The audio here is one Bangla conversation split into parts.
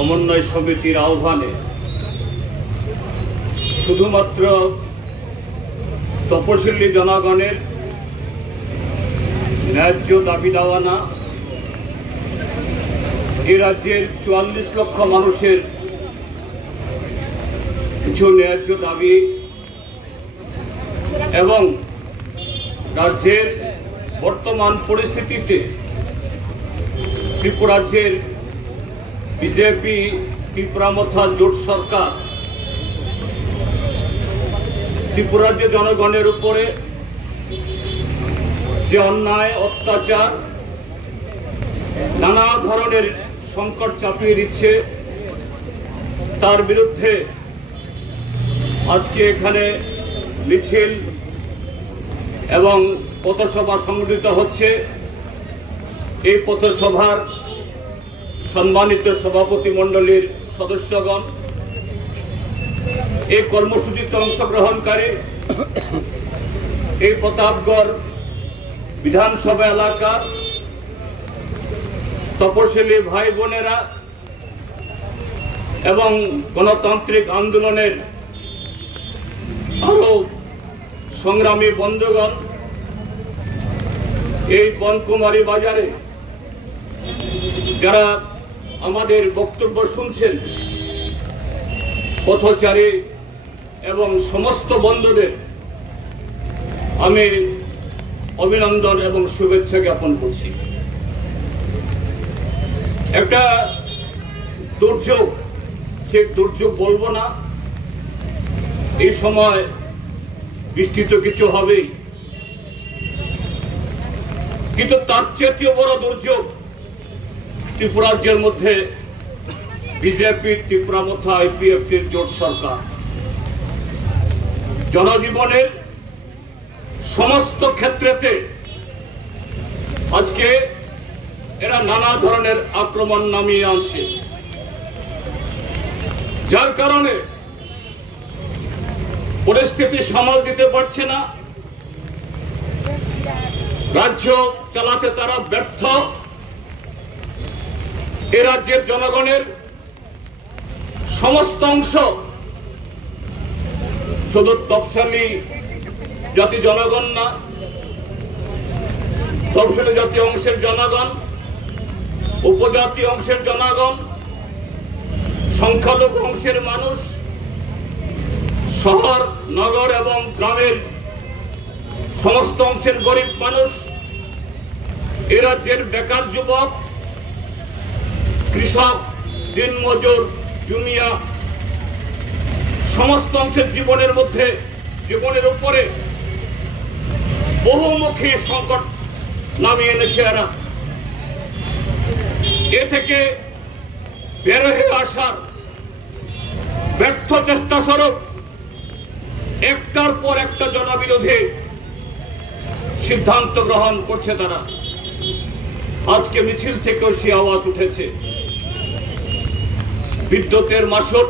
সমন্বয় সমিতির আহ্বানে শুধুমাত্র তপশিলি জনগণের ন্যায্য দাবি দেওয়া না, এ রাজ্যের ৪৪ লক্ষ মানুষের কিছু ন্যায্য দাবি এবং রাজ্যের বর্তমান পরিস্থিতিতে ত্রিপুরাজ্যের বিজেপি ত্রিপুরামথা জোট সরকার ত্রিপুরাজ্যের জনগণের উপরে যে অন্যায় অত্যাচার নানা ধরনের সংকট চাপিয়ে দিচ্ছে, তার বিরুদ্ধে আজকে এখানে মিছিল এবং পথসভা সংগঠিত হচ্ছে। এই পথসভার সম্মানিত সভাপতি মণ্ডলীর সদস্যগণ, এই কর্মসূচিতে অংশগ্রহণকারী এই প্রতাপগড় বিধানসভা এলাকার তপশিলি ভাই বোনেরা এবং গণতান্ত্রিক আন্দোলনের আরো সংগ্রামী বন্ধুগণ, এই বনকুমারী বাজারে যারা আমাদের বক্তব্য শুনছেন, পথচারী এবং সমস্ত বন্ধুদের আমি অভিনন্দন এবং শুভেচ্ছা জ্ঞাপন করছি। একটা দুর্যোগ, ঠিক দুর্যোগ বলবো না, এই সময় বৃষ্টি তো কিছু হবেই, কিন্তু তার চেয়েও বড় দুর্যোগ ত্রিপুরাজ্যের মধ্যে বিজেপি ত্রিপুরামথা আইপিএফটির জোট সরকার জনজীবনের সমস্ত ক্ষেত্রেতে আজকে এরা নানা ধরনের আক্রমণ নামিয়ে আনছে, যার কারণে পরিস্থিতি সামাল দিতে পারছে না, রাজ্য চালাতে তারা ব্যর্থ। এ রাজ্যের জনগণের সমস্ত অংশ, শুধু তপশিলি জাতি জনগণ না, তপশিলি জাতি অংশের জনগণ, উপজাতি অংশের জনগণ, সংখ্যালঘু অংশের মানুষ, শহর নগর এবং গ্রামের সমস্ত অংশের গরিব মানুষ, এ রাজ্যের বেকার যুবক, কৃষক, দিনমজুর, জুনিয়া, সমস্ত অংশের জীবনের উপরে বহুমুখী সংকট নামিয়ে এনেছে এরা। এ থেকে বের হয়ে আসার ব্যর্থ চেষ্টা স্বরূপ একটার পর একটা জনবিরোধী সিদ্ধান্ত গ্রহণ করছে তারা। আজকে মিছিল থেকেও সে আওয়াজ উঠেছে। বিদ্যুতের মাসুল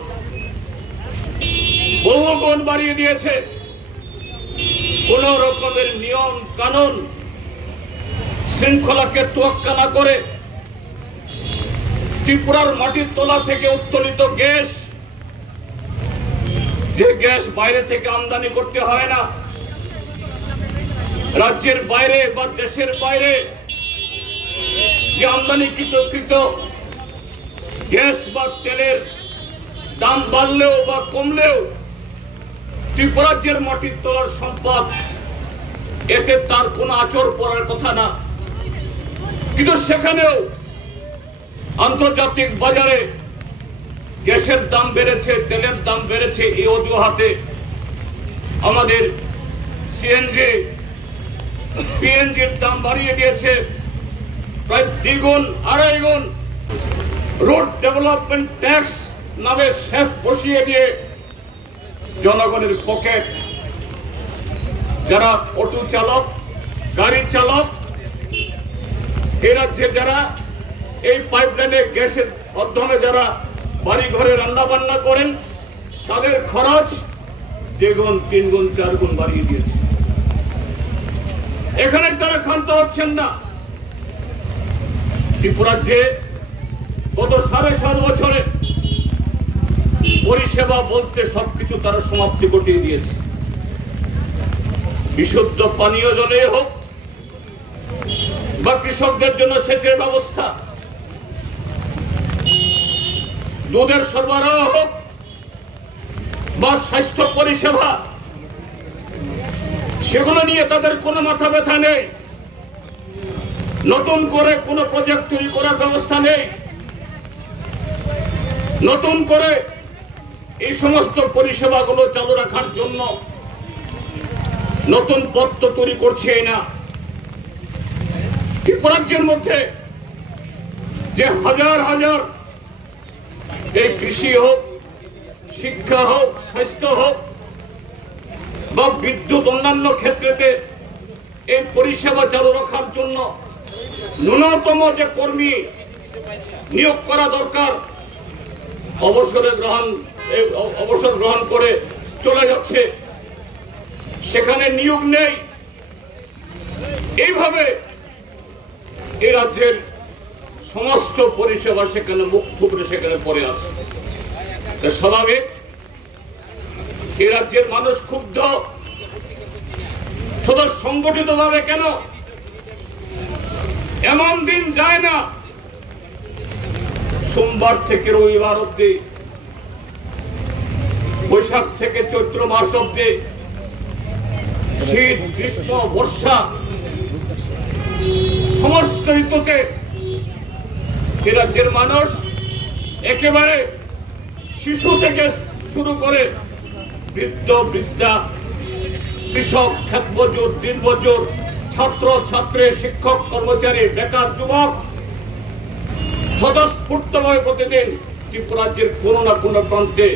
বহুগুণ বাড়িয়ে দিয়েছে। কোন রকমের নিয়ম কানুন শৃঙ্খলাকে তোয়াক্কা না করে ত্রিপুরার মাটির তলা থেকে উত্তোলিত গ্যাস, যে গ্যাস বাইরে থেকে আমদানি করতে হয় না, রাজ্যের বাইরে বা দেশের বাইরে যে আমদানিকৃত গ্যাস বা তেলের দাম বাড়লেও বা কমলেও ত্রিপুরাজ্যের মাটির তলার সম্পদ, এতে তার কোনো আচর পড়ার কথা না। কিন্তু সেখানেও আন্তর্জাতিক বাজারে গ্যাসের দাম বেড়েছে, তেলের দাম বেড়েছে, এই অজুহাতে আমাদের সিএনজি পিএনজির দাম বাড়িয়ে দিয়েছে প্রায় দ্বিগুণ আড়াই গুণ। রোড ডেভেলপমেন্ট ট্যাক্স নামে শেষ বসিয়ে দিয়ে জনগণের পকেট, যারা অটো চালক, গাড়ি চালক, এই রাজ্যে যারা এই পাইপলাইনে গ্যাসের মাধ্যমে যারা বাড়ি ঘরে রান্না বান্না করেন, তাদের খরচ দ্বিগুণ, তিনগুণ, চারগুণ বাড়িয়ে দিয়েছে। এখানে তারা ক্ষান্ত হচ্ছেন না। ত্রিপুরাজ্যে গত 7.5 বছরে পরিষেবা বলতে সবকিছু তারা সমাপ্তি ঘটিয়ে দিয়েছে। বিশুদ্ধ পানীয় জলে হোক বা কৃষকদের জন্য সেচের ব্যবস্থা, দুধের সরবরাহ হোক বা স্বাস্থ্য পরিষেবা, সেগুলো নিয়ে তাদের কোনো মাথা ব্যথা নেই। নতুন করে কোনো প্রজেক্ট তৈরি করার ব্যবস্থা নেই। নতুন করে এই সমস্ত পরিষেবাগুলো চালু রাখার জন্য নতুন পথ তৈরি করছে না। রাজ্যের মধ্যে যে হাজার হাজার এই কৃষি হোক, শিক্ষা হোক, স্বাস্থ্য হোক বা বিদ্যুৎ, অন্যান্য ক্ষেত্রেতে এই পরিষেবা চালু রাখার জন্য ন্যূনতম যে কর্মী নিয়োগ করা দরকার, অবসর গ্রহণ করে চলে যাচ্ছে, সেখানে নিয়োগ নেই। এইভাবে এই রাজ্যের সমস্ত পরিষেবা সেখানে মুখ থুবড়ে সেখানে পড়ে আছে। স্বাভাবিক এই রাজ্যের মানুষ ক্ষুব্ধ। শুধু সংগঠিত ভাবে কেন, এমন দিন যায় না সোমবার থেকে রবিবার অব্দি, বৈশাখ থেকে চৈত্র মাস অব্দি, শীত, গ্রীষ্ম, বর্ষা, সমস্ত ঋতুতে এই রাজ্যের মানুষ একেবারে শিশু থেকে শুরু করে বৃদ্ধ, বৃদ্ধা, কৃষক, ক্ষেতমজুর, দিনমজুর, ছাত্র, ছাত্রী, শিক্ষক, কর্মচারী, বেকার, যুবক স্বতঃস্ফূর্তভাবে প্রতিদিন ত্রিপুরা রাজ্যের কোন না কোন প্রান্তে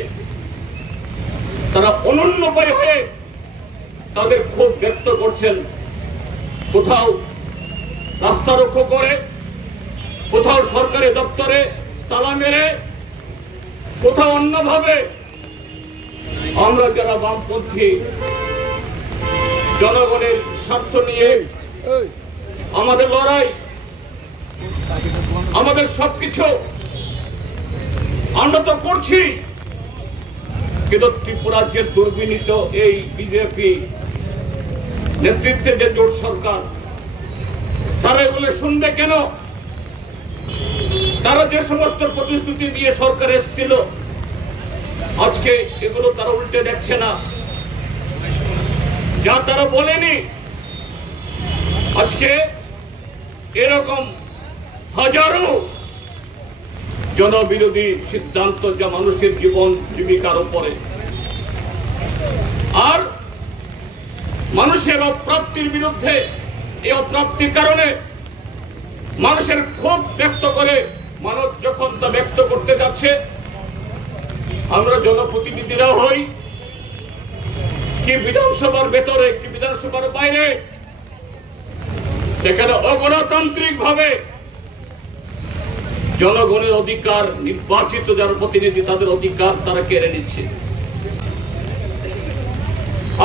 তারা অনন্যপায়ী হয়ে তাদের ক্ষোভ ব্যক্ত করছেন। কোথাও রাস্তা রক্ষা করে, কোথাও সরকারি দপ্তরে তালা মেরে, কোথাও অন্যভাবে। আমরা যারা বামপন্থী, জনগণের স্বার্থ নিয়ে আমাদের লড়াই, আমাদের সবকিছু আমরা তো করছি, কিন্তু ত্রিপুরা রাজ্যের দুর্বিনীত এই বিজেপি নেতৃত্বে যে জোট সরকার, তারা এগুলো শুনবে কেন? তারা যে সমস্ত প্রতিশ্রুতি দিয়ে সরকার এসেছিল, আজকে এগুলো তারা উল্টে দেখছে না। যা তারা বলেনি, আজকে এরকম হাজারো জনবিরোধী সিদ্ধান্ত যা মানুষের জীবন জীবিকার উপরে, আর মানুষের অপ্রাপ্তির বিরুদ্ধে, এই অপ্রাপ্তির কারণে মানুষের ক্ষোভ ব্যক্ত করে মানুষ যখন তা ব্যক্ত করতে যাচ্ছে, আমরা জনপ্রতিনিধিরা হই কি বিধানসভার ভেতরে কি বিধানসভার বাইরে, সেখানে অগণতান্ত্রিক ভাবে জনগণের অধিকার, নির্বাচিত যারা প্রতিনিধি তাদের অধিকার তারা কেড়ে নিচ্ছে।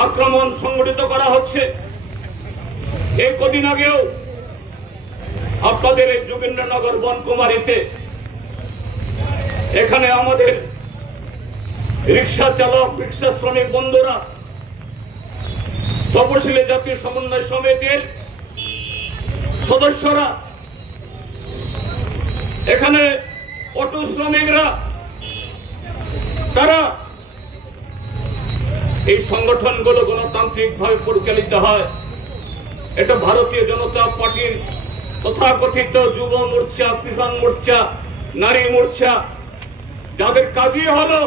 আক্রমণ সংগঠিত করা হচ্ছে। এই কদিন আগেও আপনাদের এই যোগেন্দ্রনগর বনকুমারীতে এখানে আমাদের রিক্সা চালক, রিক্সা শ্রমিক বন্ধুরা, তপশিলি জাতীয় সমন্বয় সমিতির সদস্যরা, এখানে অটো শ্রমিকরা, তারা এই সংগঠনগুলো গণতান্ত্রিক ভাবে পরিচালিত হয়। এটা ভারতীয় জনতা পার্টির তথাকথিত যুব মোর্চা, কিষাণ মোর্চা, নারী মোর্চা, যাদের কাজই হলো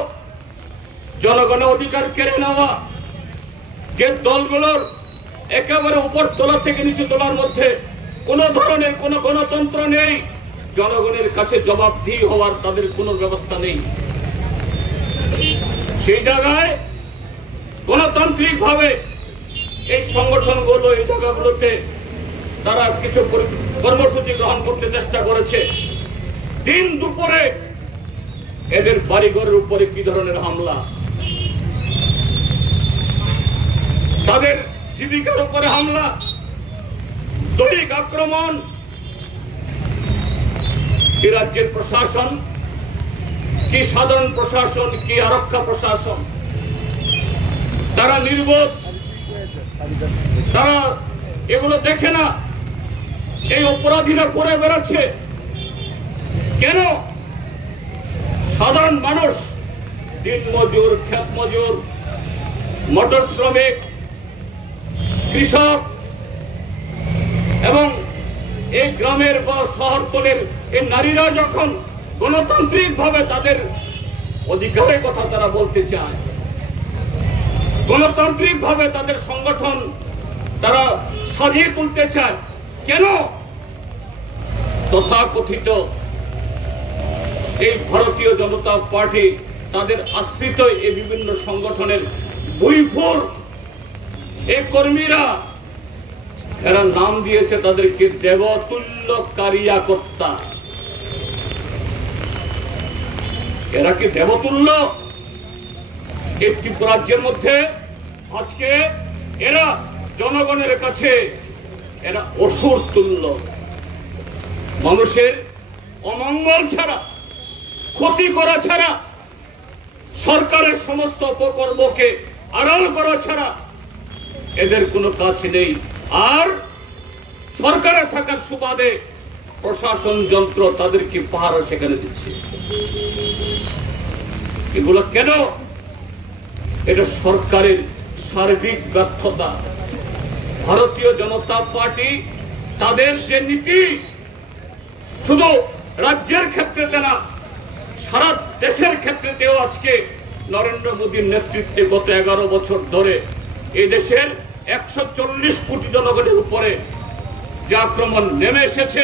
জনগণের অধিকার কেড়ে নেওয়া, যে দলগুলোর একেবারে উপর তোলা থেকে নিচে তোলার মধ্যে কোনো ধরনের কোনো গণতন্ত্র নেই, জনগণের কাছে জবাবদিহি হওয়ার তাদের কোনো ব্যবস্থা নেই। সেই জায়গায় গণতান্ত্রিক ভাবে এই সংগঠনগুলো এই জায়গাগুলোতে তারা কিছু কর্মসূচি গ্রহণ করতে চেষ্টা করেছে। দিন দুপুরে এদের বাড়িঘরের উপরে কি ধরনের হামলা, তাদের জীবিকার উপরে হামলা, দৈনিক আক্রমণ। এই রাজ্যের প্রশাসন কি সাধারণ প্রশাসন, কি আরক্ষা প্রশাসন, তারা নির্বোধ, তারা এগুলো দেখে না। এই অপরাধীরা করে বেড়াচ্ছে কেন? সাধারণ মানুষ, দিন মজুর, ক্ষেত মজুর, মোটর শ্রমিক, কৃষক এবং এই গ্রামের বা শহরতলের এই নারীরা যখন গণতান্ত্রিক ভাবে তাদের অধিকারের কথা তারা বলতে চায়, গণতান্ত্রিক ভাবে তাদের সংগঠন তারা সাজিয়ে তুলতে চায়, কেন তথাকথিত এই ভারতীয় জনতা পার্টি তাদের আশ্রিত এই বিভিন্ন সংগঠনের বইফোর এই কর্মীরা, এরা নাম দিয়েছে তাদেরকে দেবতুল্য কারিয়াকর্তা। এরা কি দেবতুল্য? এই ত্রিপুরাজ্যের মধ্যে আজকে এরা জনগণের কাছে এরা অসুর তুল্য। মানুষের অমঙ্গল ছাড়া, ক্ষতি করা ছাড়া, সরকারের সমস্ত অপকর্মকে আড়াল করা ছাড়া এদের কোনো কাজ নেই। আর সরকারে থাকার সুবাদে প্রশাসন যন্ত্র তাদেরকে পাহারা সেখানে দিচ্ছে। এগুলো কেন? এটা সরকারের সার্বিক ব্যর্থতা। ভারতীয় জনতা পার্টি তাদের যে নীতি, শুধু রাজ্যের ক্ষেত্রে না, সারা দেশের ক্ষেত্রেও আজকে নরেন্দ্র মোদীর নেতৃত্বে গত 11 বছর ধরে এই দেশের 140 কোটি জনগণের উপরে যে আক্রমণ নেমে এসেছে,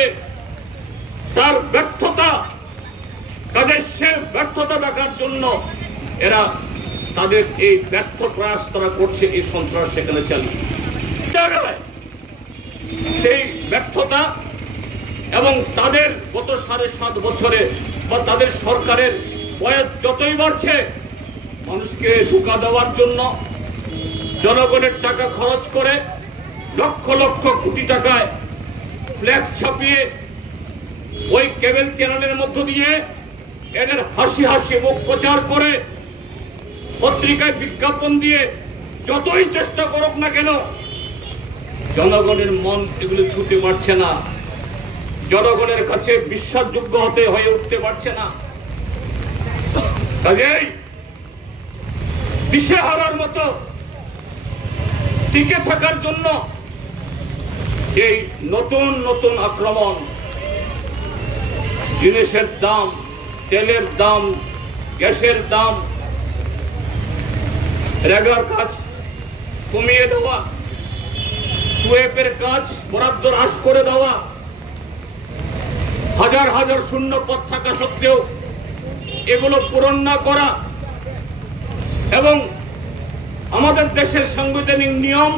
তার ব্যর্থতা, কাজের সে ব্যর্থতা দেখার জন্য এরা তাদের এই ব্যর্থ প্রয়াস তারা করছে, এই সন্ত্রাস সেখানে চালিয়ে। সেই ব্যর্থতা এবং তাদের গত 7.5 বছরে বা তাদের সরকারের বয়স যতই বাড়ছে, মানুষকে ধোঁকা দেওয়ার জন্য জনগণের টাকা খরচ করে লক্ষ লক্ষ কোটি টাকায় ফ্ল্যাক্স ছাপিয়ে ওই কেবল চ্যানেলের মধ্য দিয়ে এদের হাসি হাসি মুখ প্রচার করে, পত্রিকায় বিজ্ঞাপন দিয়ে যতই চেষ্টা করুক না কেন, জনগণের মন এগুলো ছুটে পারছে না, জনগণের কাছে বিশ্বাসযোগ্য হয়ে উঠতে পারছে না। কাজেই দিশেহারার মতো টিকে থাকার জন্য এই নতুন নতুন আক্রমণ, জিনিসের দাম, তেলের দাম, গ্যাসের দাম, রেগার কাজ কমিয়ে দেওয়া, সুয়েপের কাজ বরাদ্দ হ্রাস করে দেওয়া, হাজার হাজার শূন্য পদ থাকা সত্ত্বেও এগুলো পূরণ না করা, এবং আমাদের দেশের সাংবিধানিক নিয়ম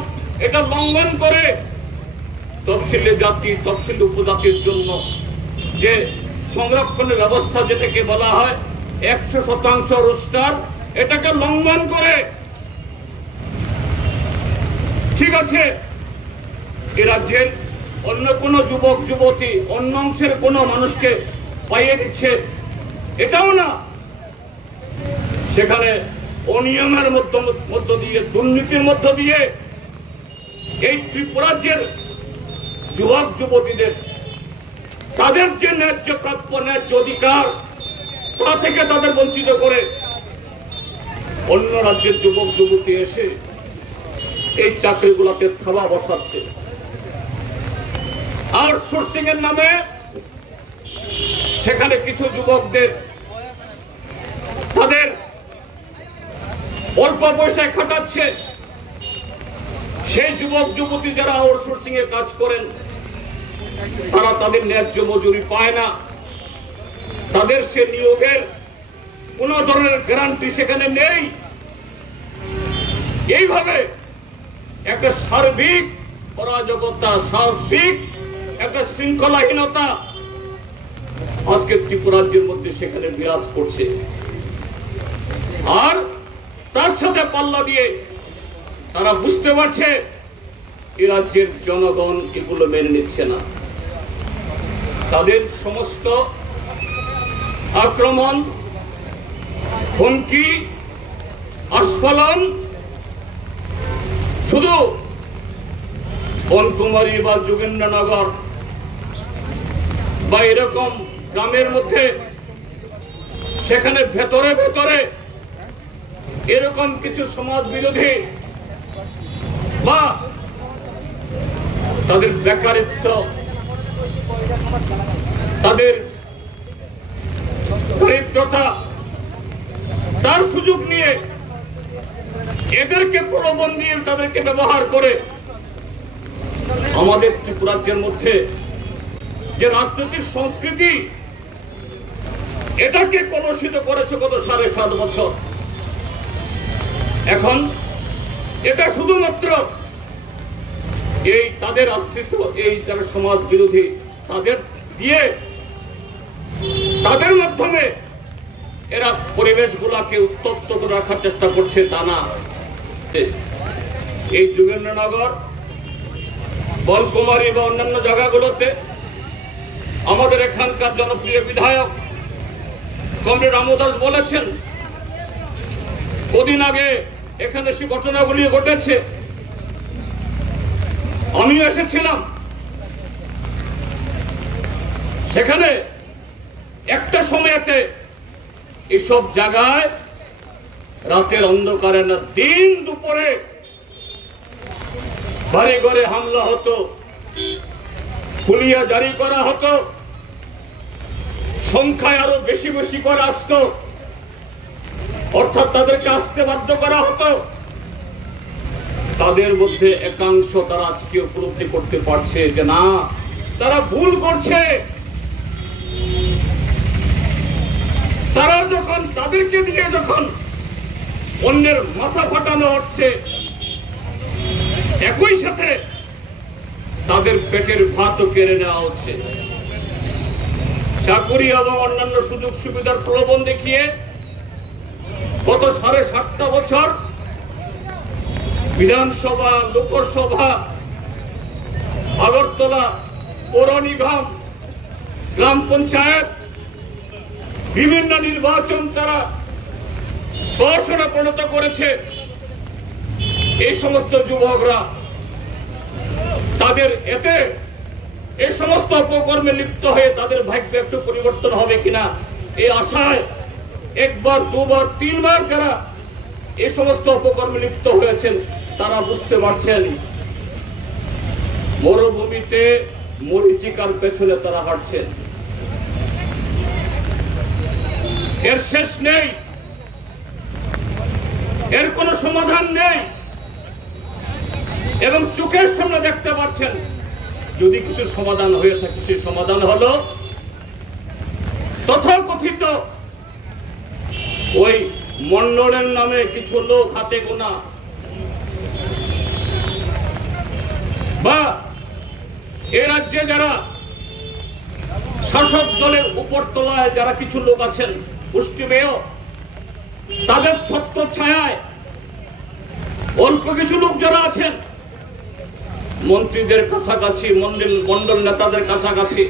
এটা লঙ্ঘন করে তফসিলি জাতি, তফসিলি উপজাতির জন্য যে সংরক্ষণের ব্যবস্থা, যেটাকে বলা হয় 100% রোস্টার, এটাকে লঙ্ঘন করে, ঠিক আছে, এ রাজ্যের অন্য কোন যুবক যুবতী অন্য অংশের কোন মানুষকে পাইয়ে দিচ্ছে এটাও না, সেখানে অনিয়মের মধ্য দিয়ে, দুর্নীতির মধ্য দিয়ে এই ত্রিপুরাজ্যের যুবক যুবতীদের তাদের যে ন্যায্য প্রাপ্য, ন্যায্য অধিকার, তা থেকে তাদের বঞ্চিত করে অন্য রাজ্যের যুবক যুবতী এসে এই চাকরিগুলোতে থাবা বসাচ্ছে। আউটসোর্সিং এর নামে সেখানে কিছু যুবকদের তাদের অল্প পয়সায় খাটাচ্ছে। সেই যুবক যুবতী যারা আউটসোর্সিং এ কাজ করেন, তারা তাদের ন্যায্য মজুরি পায় না, তাদের সে নিয়োগের কোন ধরনের গ্যারান্টি সেখানে নেই। এইভাবে একটা সার্বিক অরাজকতা, সার্বিক একটা শৃঙ্খলাহীনতা আজকে ত্রিপুরাজ্যের মধ্যে সেখানে বিরাজ করছে। আর তার সাথে পাল্লা দিয়ে তারা বুঝতে পারছে এই রাজ্যের জনগণ এগুলো মেনে নিচ্ছে না। তাদের সমস্ত আক্রমণ, হুমকি, আস্ফালন শুধু বনকুমারী বা যোগেন্দ্রনগর বা এরকম গ্রামের মধ্যে, সেখানে ভেতরে ভেতরে এরকম কিছু সমাজ বিরোধী বা তাদের বেকারিত্ব, তাদের দরিদ্রতা, তার সুযোগ নিয়ে এদেরকে প্রলোভন দিয়ে তাদেরকে ব্যবহার করে আমাদের ত্রিপুরাজ্যের মধ্যে যে রাজনৈতিক সংস্কৃতি, এটাকে কলুষিত করেছে গত 7.5 বছর। এখন এটা শুধুমাত্র এই তাদের অস্তিত্ব, এই যারা সমাজ বিরোধী, তাদের দিয়ে, তাদের মাধ্যমে এরা পরিবেশগুলাকে উত্তপ্ত করে রাখার চেষ্টা করছে, তা না। এই যোগেন্দ্রনগর, বনকুমারী বা অন্যান্য জায়গাগুলোতে আমাদের এখানকার জনপ্রিয় বিধায়ক কমরেড রামদাস বলেছেন, কদিন আগে এখানে সে ঘটনাগুলি ঘটেছে, আমিও এসেছিলাম। সেখানে একটা সময়তে এইসব জায়গায় রাতের অন্ধকারে না দিন দুপুরে বাড়ি ঘরে হামলা হতো, হুলিয়া জারি করা হতো, সংখ্যায় আরো বেশি বেশি করে আসতো, অর্থাৎ তাদেরকে আসতে বাধ্য করা হতো। তাদের মধ্যে একাংশ তারা আজকে উপলব্ধি করতে পারছে যে না, তারা ভুল করছে। তারা যখন তাদেরকে দিয়ে যখন অন্যের মাথা ফাটানো হচ্ছে, একই সাথে তাদের পেটের ভাতও কেড়ে নেওয়া হচ্ছে। চাকুরি এবং অন্যান্য সুযোগ সুবিধার প্রলোভন দেখিয়ে গত 7.5 বছর বিধানসভা, লোকসভা, আগরতলা, পৌর নিগম, গ্রাম পঞ্চায়েত, বিভিন্ন নির্বাচন তারা প্রহসনে পরিণত করেছে। এই সমস্ত যুবকরা তাদের এতে এই সমস্ত অপকর্মে লিপ্ত হয়ে তাদের ভাগ্য একটু পরিবর্তন হবে কিনা এই আশায় একবার, দুবার, 3বার যারা এই সমস্ত অপকর্মে লিপ্ত হয়েছেন তারা বুঝতে পারছেন মরুভূমিতে মরীচিকার পেছনে তারা হাঁটছেন। এর শেষ নেই, এর কোনো সমাধান নেই। এবং চোখের সামনে দেখতে পাচ্ছেন যদি কিছু সমাধান হয়ে থাকে, সেই সমাধান হলো তথাকথিত ওই মন্ডলের নামে কিছু লোক হাতে গোনা বা এ রাজ্যে যারা শাসক দলের উপর তলায় যারা কিছু লোক আছেন মুষ্টিমেয়, তাদের ছত্র ছায়ায় অল্প কিছু লোক যারা আছেন মন্ত্রীদের কাছাকাছি, মন্ডল নেতাদের কাছাকাছি,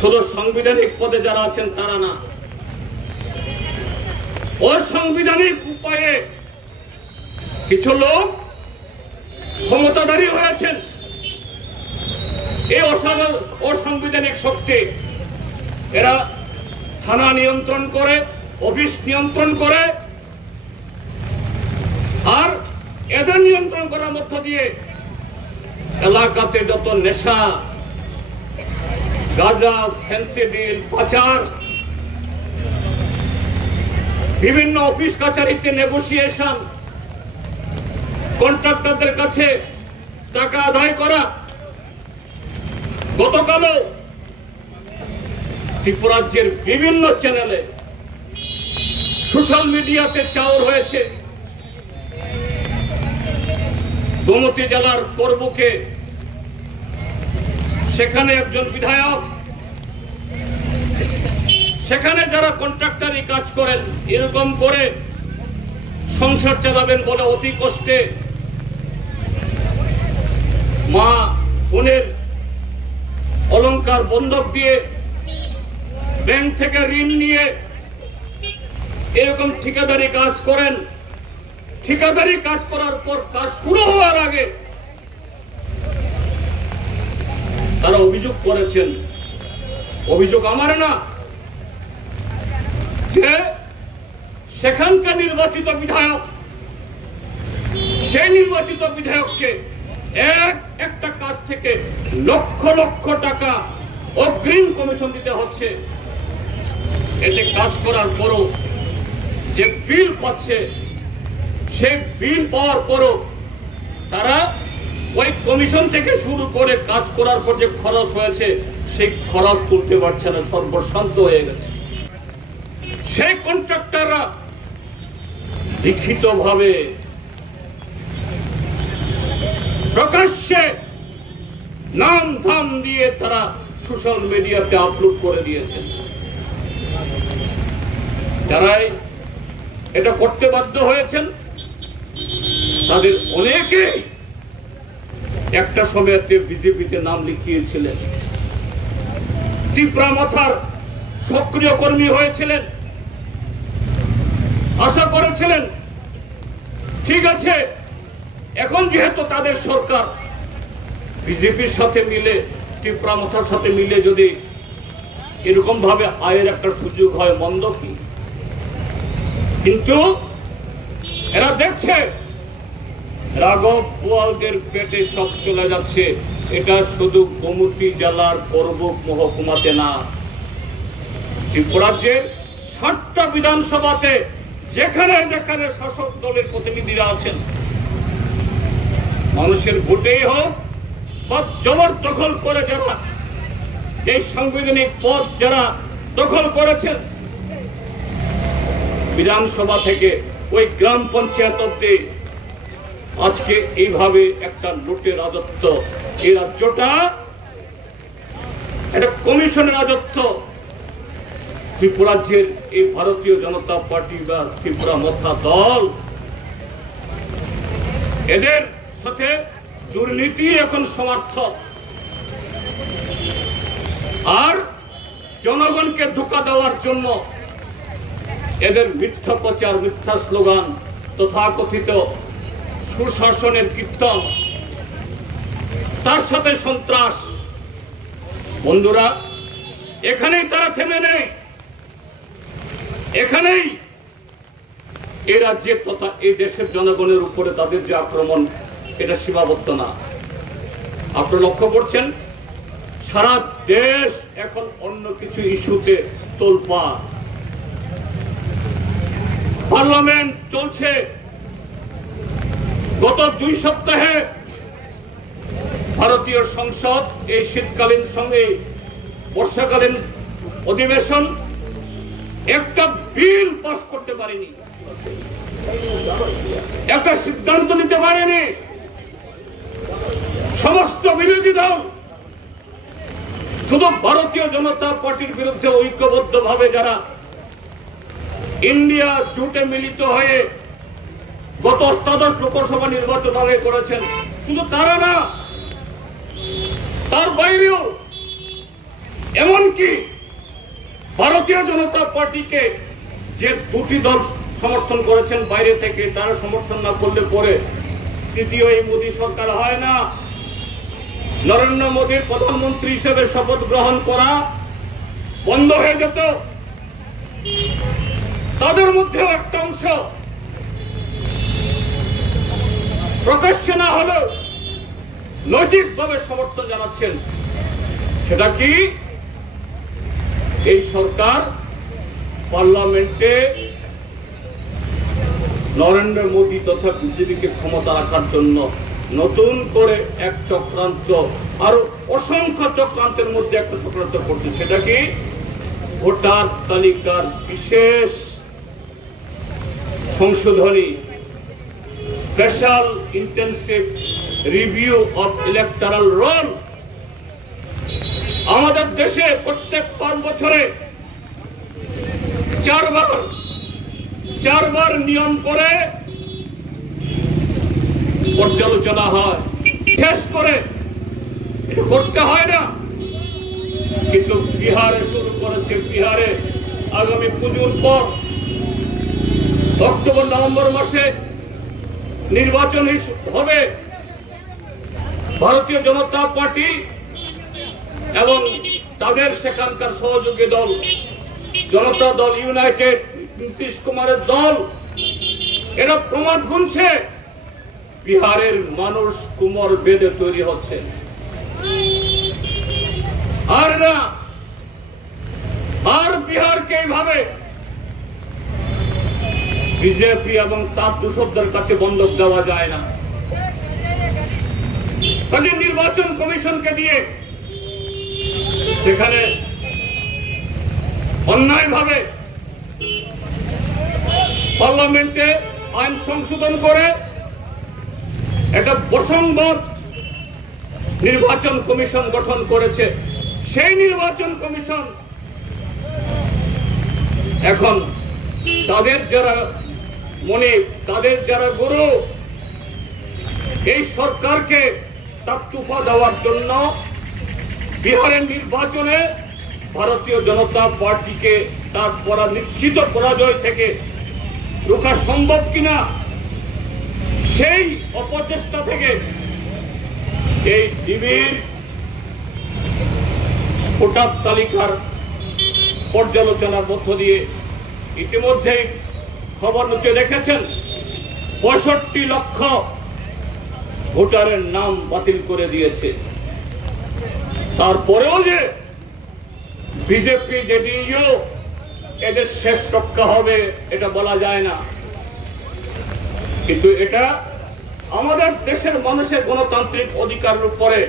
শুধু সাংবিধানিক পদে যারা আছেন তারা না, অসাংবিধানিক উপায়ে কিছু লোক ক্ষমতাধারী হয়েছেন। এই অসাংবিধানিক শক্তি এরা থানা নিয়ন্ত্রণ করে, অফিস নিয়ন্ত্রণ করে, আর এদের নিয়ন্ত্রণ করার মধ্য দিয়ে এলাকাতে যত নেশা, গাঁজা, ফেন্সিডিল, পাচার, বিভিন্ন অফিস কাছারিতে নেগোসিয়েশন, কন্ট্রাক্টরদের কাছে টাকা আদায় করা। গতকালও ত্রিপুরাজ্যের বিভিন্ন চ্যানেলে, সোশ্যাল মিডিয়াতে চাউর হয়েছে গোমতী জেলার করবুকে, সেখানে একজন বিধায়ক, সেখানে যারা কন্ট্রাক্টরি কাজ করেন এরকম করে সংসার চালাবেন বলে অতি কষ্টে মা বোনের অলংকার বন্ধক দিয়ে ব্যাংক থেকে ঋণ নিয়ে এরকম ঠিকাদারি কাজ করেন। ঠিকাদারি কাজ করার পর কাজ শুরু হওয়ার আগে তারা অভিযোগ করেছেন, অভিযোগ আমার না, যে সেখানকার নির্বাচিত বিধায়ক, সেই নির্বাচিত বিধায়ককে একটা কাজ থেকে লক্ষ লক্ষ টাকা অগ্রিম কমিশন দিতে হচ্ছে। এতে কাজ করার পরও যে বিল পাচ্ছে, সেই বিল পাওয়ার পরও তারা ওই কমিশন থেকে শুরু করে কাজ করার পর যে খরচ হয়েছে সেই খরচ তুলতে পারছে না, সর্বশান্ত হয়ে গেছে। সেই কন্ট্রাক্টররা লিখিতভাবে প্রকাশ্যে নাম ধাম দিয়ে তারা সোশ্যাল মিডিয়াতে আপলোড করে দিয়েছেন। যারাই এটা করতে বাধ্য হয়েছেন তাদের অনেকেই একটা সময়তে বিজেপিতে নাম লিখিয়েছিলেন, টিপরা মাথার সক্রিয় কর্মী হয়েছিলেন, আশা করেছিলেন ঠিক আছে এখন যেহেতু তাদের সরকার বিজেপির সাথে মিলে, টিপরা মাথার সাথে মিলে যদি এরকম ভাবে আয়ের একটা সুযোগ হয় মন্দ কি। কিন্তু এরা দেখছে রাঘব বোয়ালদের পেটে সব চলে যাচ্ছে। এটা শুধু গোমতী জেলার করবুক মহকুমাতে না, ত্রিপুরাজ্যের 7টা বিধানসভাতে যেখানে যেখানে শাসক দলের প্রতিনিধিরা আছেন, মানুষের ভোটেই হোক বা জবরদখল করে যারা এই সাংবিধানিক পদ যারা দখল করেছেন, বিধানসভা থেকে ওই গ্রাম পঞ্চায়েত অব্দি আজকে এইভাবে একটা লুটের রাজত্ব। এই রাজ্যটা একটা কমিশনের রাজত্ব। ত্রিপুরাজ্যের এই ভারতীয় জনতা পার্টি বা ত্রিপুরা মথা দল, এদের সাথে দুর্নীতি এখন সমর্থক। আর জনগণকে ধোঁকা দেওয়ার জন্য এদের মিথ্যা প্রচার, মিথ্যা স্লোগান, তথাকথিত সুশাসনের কীর্তন, তার সাথে সন্ত্রাস। বন্ধুরা, এখানেই তারা থেমে নেই, এখানেই এই রাজ্যের তথা এই দেশের জনগণের উপরে তাদের যে আক্রমণ, এটা সীমাবদ্ধ না। আপনারা লক্ষ্য করছেন সারা দেশ এখন অন্য কিছু ইস্যুতে তোলপাড়। পার্লামেন্ট চলছে। গত 2 সপ্তাহে ভারতীয় সংসদ এই শীতকালীন সঙ্গে বর্ষাকালীন অধিবেশন একটা বিল পাস করতে পারেনি, একটা সিদ্ধান্ত নিতে পারেনি। সমস্ত বিরোধী দল শুধু ভারতীয় জনতা পার্টির বিরুদ্ধে ঐক্যবদ্ধভাবে যারা ইন্ডিয়া জোটে মিলিত হয়ে গত 18 লোকসভা নির্বাচন আগে করেছেন, শুধু তারা না, তার বাইরেও এমনকি ভারতীয় জনতা পার্টিকে যে 2টি দল সমর্থন করেছেন বাইরে থেকে, তারা সমর্থন না করলে পরে তৃতীয় এই মোদী সরকার হয় না। নরেন্দ্র মোদীর প্রধানমন্ত্রী হিসেবে শপথ গ্রহণ করা বন্ধ হয়ে যেত। তাদের মধ্যেও একটা অংশ প্রকাশ্যে না হলেও নৈতিকভাবে সমর্থন জানাচ্ছেন। সেটা কি? এই সরকার পার্লামেন্টে নরেন্দ্র মোদী তথা বিজেপিকে ক্ষমতা রাখার জন্য নতুন করে এক চক্রান্ত, আরো অসংখ্য চক্রান্তের মধ্যে একটা চক্রান্ত করছে। সেটা কি? ভোটার তালিকার বিশেষ সংশোধনী, special intensive review of electoral roll. আমাদের দেশে প্রত্যেক 5 বছরে 4 বার নিয়ম করে পর্যালোচনা হয়, শেষ করে এটা করতে হয় না। কিন্তু বিহারে শুরু করেছে। বিহারে আগামী পুজোর পর অক্টোবর নভেম্বর মাসে নির্বাচন হবে। ভারতীয় জনতা পার্টি এবং তাদের সেখানকার সহযোগী দল জনতা দল ইউনাইটেড, নীতিশ কুমারের দল, এরা প্রমাদ গুনছে বিহারের মানুষ কুমোর বেদে তৈরি হচ্ছে। আর না, আর বিহারকে এইভাবে বিজেপি এবং তার দূষকদের কাছে বন্ধক দেওয়া যায় না। কাজে নির্বাচন কমিশনকে দিয়ে সেখানে অন্যায়ভাবে পার্লামেন্টে আইন সংশোধন করে একটা বসংবদ নির্বাচন কমিশন গঠন করেছে। সেই নির্বাচন কমিশন এখন তাদের যারা মনিব, তাদের যারা গুরু, এই সরকারকে তাকতুফা দেওয়ার জন্য বিহারের নির্বাচনে ভারতীয় জনতা পার্টিকে তার নিশ্চিত পরাজয় থেকে রোকা সম্ভব কিনা সেই অপচেষ্টা থেকে এই ডিবির ভোটার তালিকার পর্যালোচনার মধ্য দিয়ে ইতিমধ্যেই খবর নিচে দেখেছেন ৬৫ লক্ষ ভোটারের নাম বাতিল করে দিয়েছে। তারপরেও যে বিজেপি জেডিইউ এদের শেষ রক্ষা হবে এটা বলা যায় না, কিন্তু এটা আমাদের দেশের মানুষের গণতান্ত্রিক অধিকারের উপরে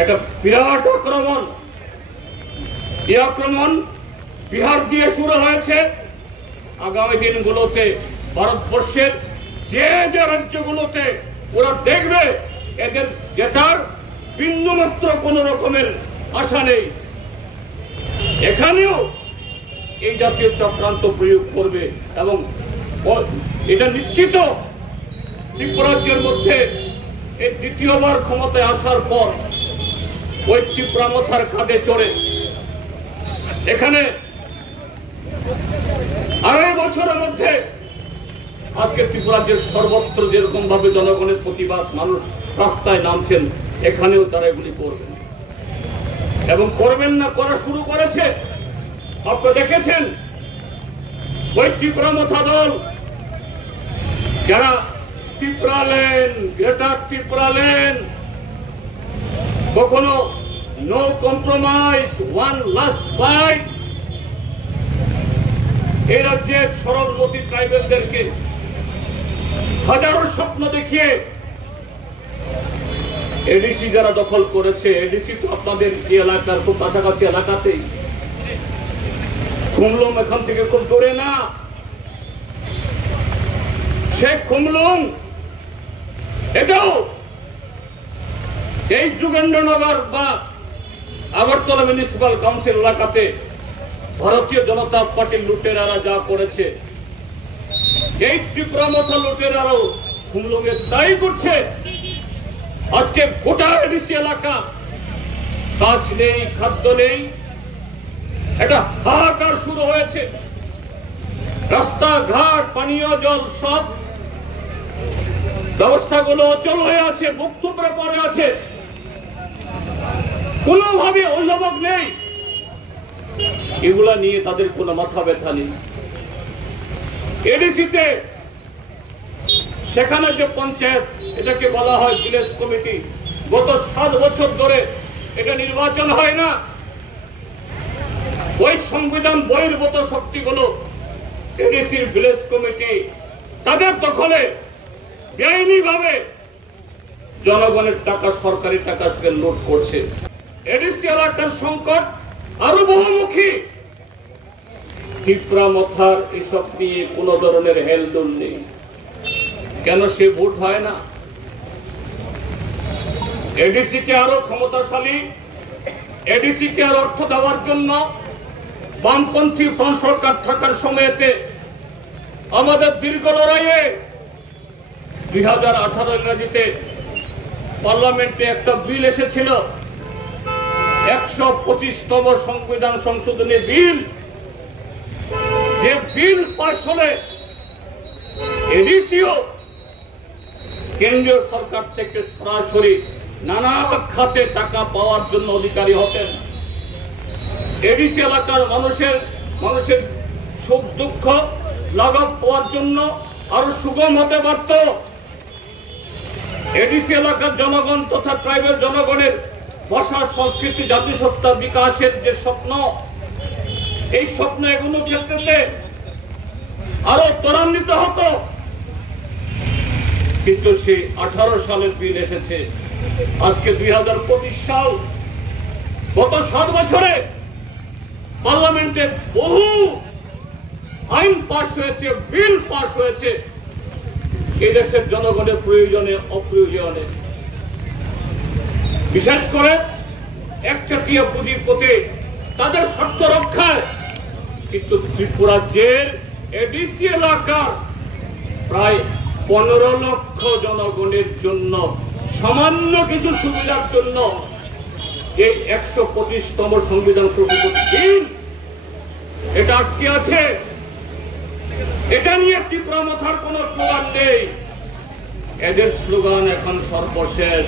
একটা বিরাট আক্রমণ। এই আক্রমণ বিহার দিয়ে শুরু হয়েছে। আগামী দিনগুলোতে ভারতবর্ষের যে যে রাজ্যগুলোতে ওরা দেখবে এদের জেতার বিন্দুমাত্র কোন রকমের আশা নেই, এখানেও এই জাতীয় চক্রান্ত প্রয়োগ করবে। এবং এটা নিশ্চিত ত্রিপুরাজ্যের মধ্যে এই দ্বিতীয়বার ক্ষমতায় আসার পর ওই ত্রিপুরামথার কাঁধে চড়ে এখানে ২.৫ বছরের মধ্যে আজকে ত্রিপুরাজ্যের সর্বত্র যেরকম ভাবে জনগণের প্রতিবাদ, মানুষ রাস্তায় নামছেন, এখানেও তারা এগুলি করবেন এবং করবেন না, করা শুরু করেছে। আপনারা দেখেছেন ওই ত্রিপুরামথা দল যারা ত্রিপুরালেন, গ্রেটার ত্রিপুরালেন, কখনো no compromise, one last fight, এই রাজ্যের সরলমতি ট্রাইবেলদেরকে হাজারো স্বপ্ন দেখিয়ে এডিসি যারা দখল করেছে, এডিসি তো আপনাদের এই এলাকার খুব কাছাকাছি এলাকাতেই, খুমলুং এখান থেকে খুব দূরে না, শেখ খুমলুং এটাও এই যোগেন্দ্রনগর বা আগরতলা মিউনিসিপাল কাউন্সিল এলাকাতে ভারতীয় জনতা পার্টির লুটেরারা যা করেছে, এই ত্রিপুরামথা লুটেরারাও খুমলুং এ তাই করছে। আজকে গোটা এডিসি এলাকা কাজ নেই, খাদ্য নেই, একটা হাহাকার শুরু হয়েছে। রাস্তাঘাট, পানীয় জল সব ব্যবস্থাগুলো অচল হয়ে আছে, বক্তব্যে পড়ে আছে, কোনোভাবে অভিভাবক নেই। এগুলা নিয়ে তাদের কোনো মাথা ব্যথা নেই। এডিসিতে সেখানে যে পঞ্চায়েত, এটাকে বলা হয় ভিলেজ কমিটি, গত 7 বছর ধরে এটা নির্বাচন হয় না। ওই সংবিধান বহির্ভূত শক্তিগুলো এডিসির ভিলেজ কমিটি তাদের দখলে বেআইনি ভাবে জনগণের টাকা, সরকারি টাকা সে লুট করছে। এডিসি এলাকার সংকট আরো বহুমুখী। ত্রিপুরামথার এসব নিয়ে কোন ধরনের হেলদোল নেই। কেন সে ভোট হয় না? এডিসি কে আরো ক্ষমতাশালী, এডিসি কে আর অর্থ দেওয়ার জন্য বামপন্থী ফ্রন্ট সরকার থাকার সময়তে আমাদের দীর্ঘ লড়াইয়ে 2018 ইংরেজিতে পার্লামেন্টে একটা বিল এসেছিল 125তম সংবিধান সংশোধনী বিল, যে বিল পাস হলে এডিসিও কেন্দ্রীয় সরকার থেকে সরাসরি নানা খাতে টাকা পাওয়ার জন্য অধিকারী হতেন। এডিসি এলাকার মানুষের সুখ দুঃখ লাঘব পাওয়ার জন্য আরো সুগম হতে পারত। এডিসি এলাকার জনগণ তথা ট্রাইবেল জনগণের ভাষা, সংস্কৃতি, জাতিসত্তা বিকাশের যে স্বপ্ন, এই স্বপ্ন এগুলো ক্ষেত্রে আরো ত্বরান্বিত হতো। কিন্তু সেই 18 সালের বিল এসেছে, আজকে 2025 সাল। গত 7 বছরে পার্লামেন্টে বহু আইন পাস হয়েছে, বিল পাস হয়েছে এই দেশের জনগণের প্রয়োজনে অপ্রয়োজনে, বিশেষ করে একচেটিয়া পুঁজিপতি তাদের স্বার্থ রক্ষায়। কিন্তু ত্রিপুরা রাজ্যের এডিসি এলাকার প্রায় 15 লক্ষ জনগণের জন্য সামান্য কিছু সুবিধার জন্য এই 125তম সংবিধান বিল এটা আটকে আছে। এটা নিয়ে ত্রিপুরা মাথার কোন স্লোগান নেই। এদের স্লোগান এখন সর্বশেষ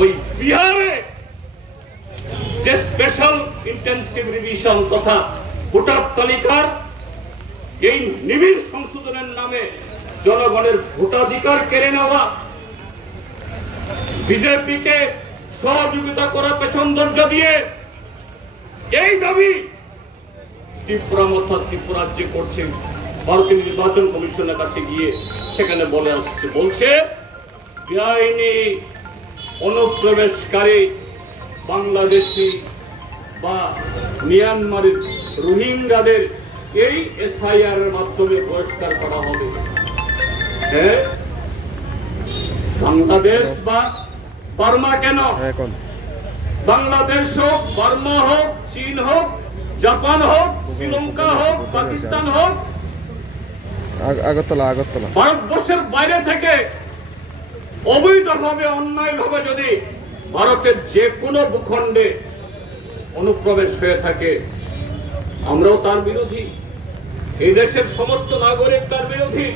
ওই বিহারে যে স্পেশাল ইন্টেনসিভ রিভিশন তথা ভোটার তালিকার এই নিবিড় সংশোধনের নামে জনগণের ভোটাধিকার কেড়ে নেওয়া, বিজেপিকে সহযোগিতা করা পেছন দরজা দিয়ে এই দাবি ত্রিপুরা মাথা ত্রিপুরা রাজ্যে করছে। ভারতীয় নির্বাচন কমিশনের কাছে গিয়ে সেখানে বলছে বেআইনি অনুপ্রবেশকারী বাংলাদেশি বা মিয়ানমারের রোহিঙ্গাদের এই এসআইআর এর মাধ্যমে বহিষ্কার করা হবে। হ্যাঁ, বাংলাদেশ বা বার্মা কেন, বাংলাদেশ হোক, বার্মা হোক, চীন হোক, জাপান হোক, শ্রীলঙ্কা হোক, পাকিস্তান হোক, আগরতলা ভারতবর্ষের বাইরে থেকে অবৈধভাবে অন্যায়ভাবে যদি ভারতের যে কোনো ভূখণ্ডে অনুপ্রবেশ হয়ে থাকে, আমরাও তার বিরোধী। এই দেশের সমস্ত নাগরিক তার বিরোধী।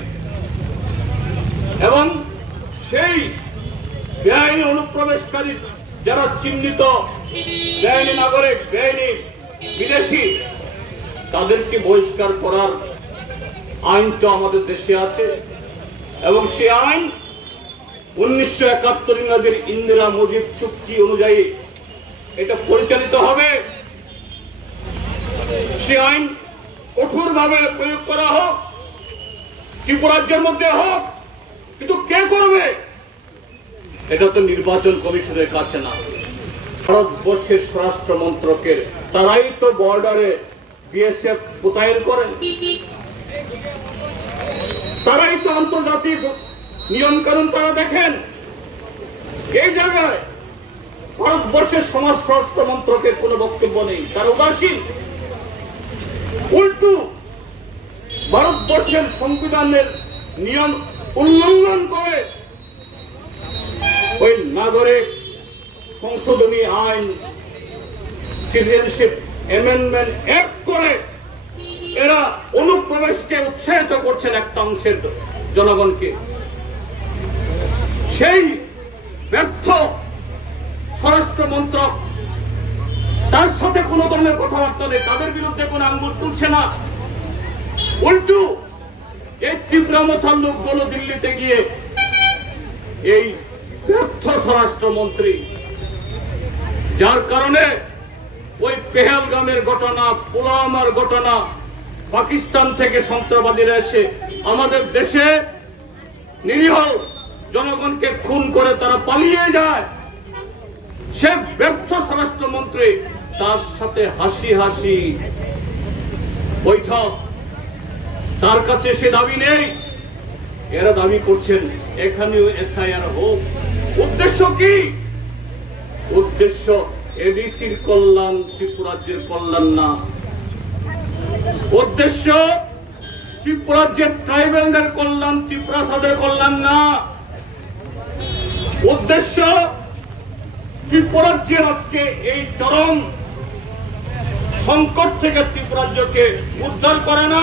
এবং সেই বেআইনি অনুপ্রবেশকারী যারা চিহ্নিত বেআইনি নাগরিক, বেআইনি বিদেশি, তাদেরকে বহিষ্কার করার আইন তো আমাদের দেশে আছে। এবং সেই আইন 1971 ইংরেজির ইন্দিরা মুজিব চুক্তি অনুযায়ী এটা পরিচালিত হবে। সে আইন কঠোরভাবে প্রয়োগ করা হোক, ত্রিপুরা রাজ্যের মধ্যে হোক। কিন্তু কে করবে? এটা তো নির্বাচন কমিশনের কাছে না, ভারতবর্ষের স্বরাষ্ট্র মন্ত্রকের। তারাই তো বর্ডারে বিএসএফ মোতায়েন করেন, তারাই তো আন্তর্জাতিক নিয়ম কানুন তারা দেখেন। এই জায়গায় ভারতবর্ষের সমাজ স্বরাষ্ট্র মন্ত্রকের কোন বক্তব্য নেই, তার উদাসীন। উল্টো ভারতবর্ষের সংবিধানের নিয়ম উল্লঙ্ঘন করে ওই নাগরিক সংশোধনী আইন, সিটিজেনশিপ অ্যামেন্ডমেন্ট অ্যাক্ট করে এরা অনুপ্রবেশকে উৎসাহিত করছেন একটা অংশের জনগণকে। সেই ব্যর্থ স্বরাষ্ট্র মন্ত্রক তার সাথে কোন ধরনের কথাবার্তা নেই, তাদের বিরুদ্ধে কোন আঙ্গুল তুলছে না। উল্টো এই ত্রিপুরা মাথার লোকগুলো দিল্লিতে গিয়ে এই ব্যর্থ স্বরাষ্ট্রমন্ত্রী, যার কারণে ওই পেহেলগামের ঘটনা, পুলওয়ামার ঘটনা, পাকিস্তান থেকে সন্ত্রাসবাদীরা এসে আমাদের দেশে নিরীহ জনগণকে খুন করে তারা পালিয়ে যায়, সে ব্যর্থ স্বরাষ্ট্রমন্ত্রী তার সাথে হাসি হাসি বৈঠক, তার কাছে সে দাবি নেই। এরা দাবি করছেন এখানেও এসআইআর হোক। উদ্দেশ্য কি? উদ্দেশ্য এডিসির কল্যাণ, ত্রিপুরা রাজ্যের কল্যাণ না। উদ্দেশ্য ত্রিপুরা রাজ্যের ট্রাইবেলদের কল্যাণ, ত্রিপুরা সাদের কল্যাণ না। উদ্দেশ্য ত্রিপুরাজ্যের আজকে এই চরম সংকট থেকে ত্রিপুরাজ্যকে উদ্ধার করে না।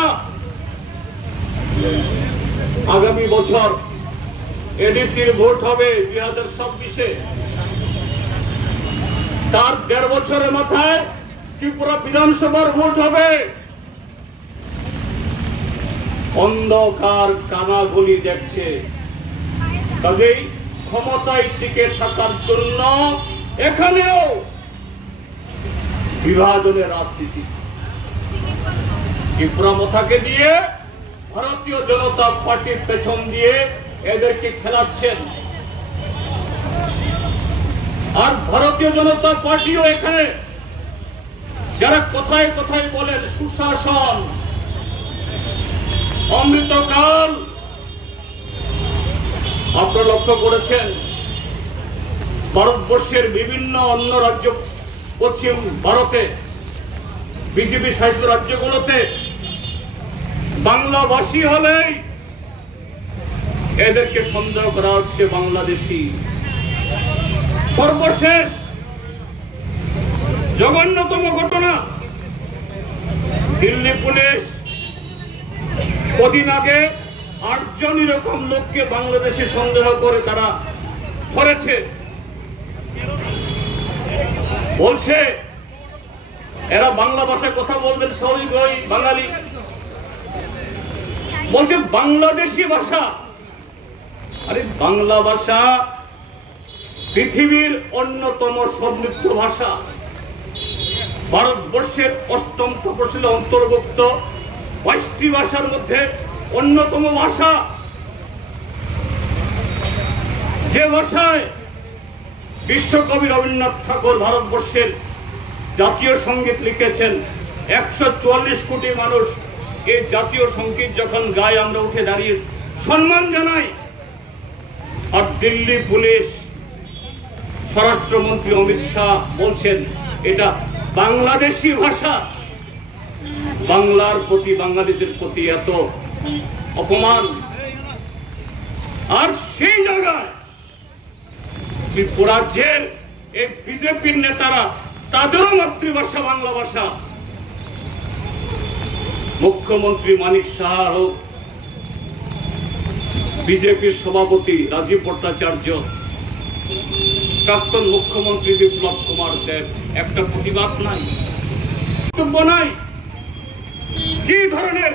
আগামী বছর এডিসির ভোট হবে 2026-এ, তার 1.5 বছরের মাথায় ত্রিপুরা বিধানসভার ভোট হবে। অন্ধকার কানাগলি দেখছে, কাজেই ক্ষমতায় টিকে থাকার জন্য এখানেও বিভাজনের রাজনীতি ত্রিপুরা মাথাকে দিয়ে ভারতীয় জনতা পার্টির পেছন দিয়ে এদেরকে খেলাচ্ছেন। আর ভারতীয় জনতা পার্টিও এখানে যারা কথায় কথায় বলেন সুশাসন, অমৃতকাল, আপনারা লক্ষ্য করেছেন ভারতবর্ষের বিভিন্ন অন্য রাজ্য, পশ্চিম ভারতে বিজেপি শাসিত রাজ্যগুলোতে বাংলাভাষী হলেই এদেরকে সন্দেহ করা হচ্ছে বাংলাদেশি। সর্বশেষ জঘন্যতম ঘটনা, দিল্লি পুলিশ কদিন আগে 8 জন এরকম লোককে বাংলাদেশে সন্দেহ করে তারা ধরেছে। বলছে এরা বাংলা ভাষায় কথা বলবেন, স্বাভাবিক বাঙালি। বলছে বাংলাদেশি ভাষা। আরে বাংলা ভাষা পৃথিবীর অন্যতম সমৃদ্ধ ভাষা, ভারতবর্ষের 8ম তফসিলে অন্তর্ভুক্ত 22টি ভাষার মধ্যে অন্যতম ভাষা। যে ভাষায় বিশ্বকবি রবীন্দ্রনাথ ঠাকুর ভারতবর্ষের জাতীয় সঙ্গীত লিখেছেন। 144 কোটি মানুষ এই জাতীয় সঙ্গীত যখন গায় আমরা উঠে দাঁড়িয়ে সম্মান জানাই। আর দিল্লি পুলিশ স্বরাষ্ট্রমন্ত্রী অমিত শাহ বলছেন এটা বাংলাদেশি ভাষা। বাংলার প্রতি, বাঙালিদের প্রতি এত অপমান। আর সেই জায়গায় ত্রিপুরাজ্যের এই বিজেপির নেতারা, তাদেরও মাতৃভাষা বাংলা ভাষা। মুখ্যমন্ত্রী মানিক সাহা হোক, বিজেপির সভাপতি রাজীব ভট্টাচার্য, প্রাক্তন মুখ্যমন্ত্রী বিপ্লব কুমার দেব, একটা প্রতিবাদ নাই, বক্তব্য নাই। কি ধরনের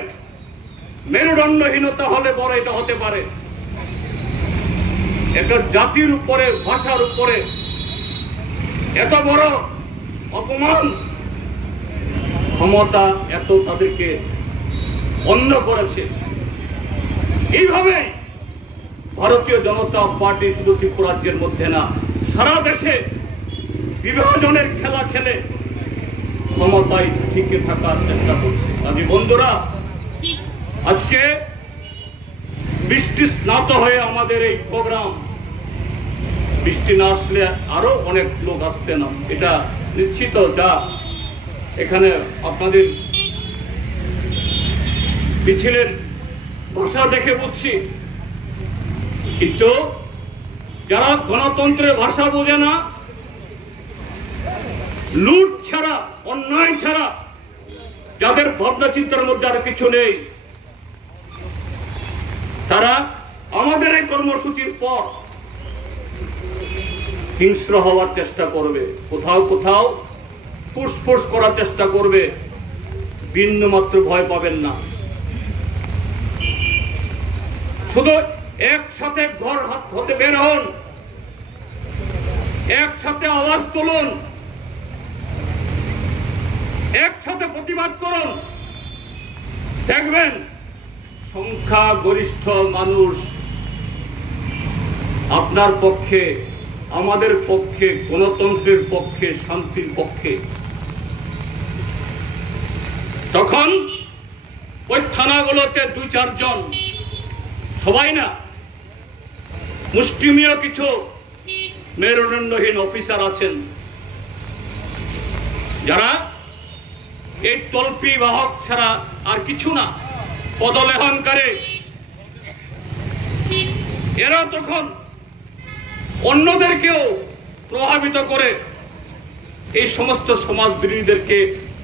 মেরুদণ্ডহীনতা হলে বড় এটা হতে পারে? একটা জাতির উপরে, ভাষার উপরে এত বড় অপমান, ক্ষমতা এত তাদেরকে অন্য করেছে। এইভাবে ভারতীয় জনতা পার্টি শুধু ত্রিপুরাজ্যের মধ্যে না, সারা দেশে বিভাজনের খেলা খেলে ক্ষমতায় টিকে থাকার চেষ্টা করছে। কাজী বন্ধুরা, আজকে বৃষ্টি স্নাত হয়ে আমাদের এই প্রোগ্রাম, বৃষ্টি না আসলে আরো অনেক লোক আসতে না, এটা নিশ্চিত। যা এখানে আপনাদের মিছিলের ভাষা দেখে বুঝছি, কিন্তু যারা গণতন্ত্রের ভাষা বোঝে না, লুট ছাড়া, অন্যায় ছাড়া, যাদের ভাবনা চিন্তার মধ্যে আর কিছু নেই, তারা আমাদের এই কর্মসূচির পর হিংস্র হওয়ার চেষ্টা করবে, কোথাও কোথাও ফুসফুস করার চেষ্টা করবে। বিন্দু মাত্র ভয় পাবেন না। শুধু একসাথে ঘর হতে বের হন, একসাথে আওয়াজ তুলুন, একসাথে প্রতিবাদ করুন। দেখবেন সংখ্যা গরিষ্ঠ মানুষ আপনার পক্ষে, আমাদের পক্ষে, গণতন্ত্রের পক্ষে, শান্তির পক্ষে। তখন ওই থানাগুলোতে 2-4 জন, সবাই না, মুষ্টিমেয় কিছু মেরুদণ্ডহীন অফিসার আছেন, যারা এই তল্পি বাহক ছাড়া আর কিছু না, পদলেহনকারে। এরা তখন অন্যদেরকেও প্রভাবিত করে এই সমস্ত সমাজ বিরোধীদেরকে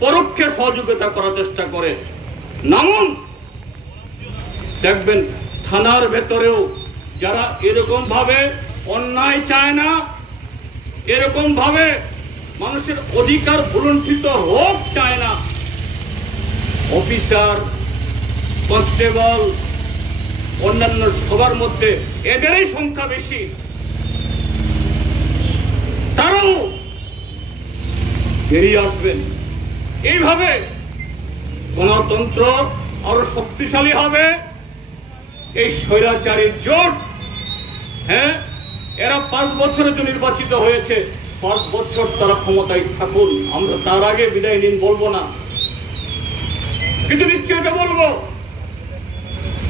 পরোক্ষে সহযোগিতা করার চেষ্টা করে। নামুন, দেখবেন থানার ভেতরেও যারা এরকম ভাবে অন্যায় চায় না, এরকম ভাবে মানুষের অধিকার ভুলুণ্ঠিত হোক চায় না, অফিসার, কনস্টেবল, অন্যান্য সবার মধ্যে এদেরই সংখ্যা বেশি, তারাও বেরিয়ে আসবেন। এইভাবে গণতন্ত্র আরো শক্তিশালী হবে। এই স্বৈরাচারী জোট, হ্যাঁ, এরা 5 বছরের জন্য নির্বাচিত হয়েছে, 5 বছর তারা ক্ষমতায় থাকুন, আমরা তার আগে বিদায় নিন বলবো না, কিন্তু নিশ্চয়ই বলবো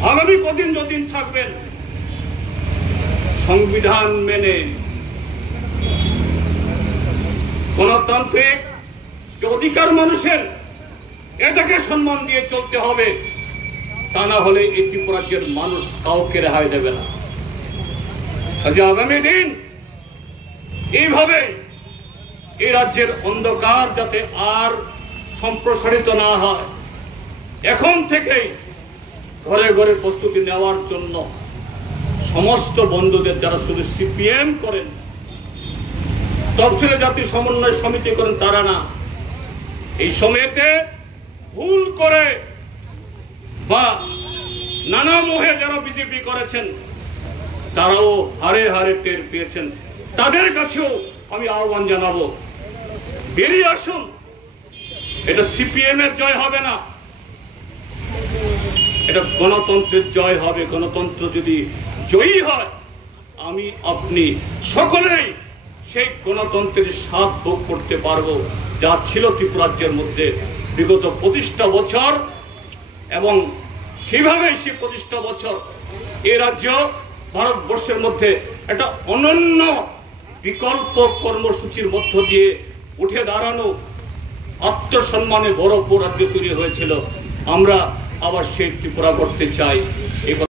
আগামী কদিন যতদিন থাকবেন সংবিধান মেনে গণতান্ত্রিক যে অধিকার মানুষের, এটাকে সম্মান দিয়ে চলতে হবে। তা না হলে এই ত্রিপুরা রাজ্যের মানুষ কাউকে রেহাই দেবে না। আজ আগামী দিন এইভাবে এই রাজ্যের অন্ধকার যাতে আর সম্প্রসারিত না হয়, এখন থেকেই ঘরে ঘরে প্রস্তুতি নেওয়ার জন্য সমস্ত বন্ধুদের, যারা শুধু সিপিএম করেন, তফসিলি জাতি সমন্বয় সমিতি করেন, তারা না, এই সময়তে ভুল করে বা নানা মোহে যারা বিজেপি করেছেন, তারাও হারে হারে টের পেয়েছেন। তাদের কাছেও আমি আহ্বান জানাবো, বেরিয়ে আসুন। এটা সিপিএম এর জয় হবে না, এটা গণতন্ত্রের জয় হবে। গণতন্ত্র যদি জয়ী হয়, আমি আপনি সকলেই সেই গণতন্ত্রের স্বাদ ভোগ করতে পারবো, যা ছিল ত্রিপুরা রাজ্যের মধ্যে বিগত 25টা বছর। এবং সেইভাবেই সেই 25টা বছর এই রাজ্য ভারতবর্ষের মধ্যে একটা অনন্য বিকল্প কর্মসূচির মধ্য দিয়ে উঠে দাঁড়ানো আত্মসম্মানে বড় রাজ্য তৈরি হয়েছিল। আমরা আবার সেই ত্রিপুরা করতে চাই।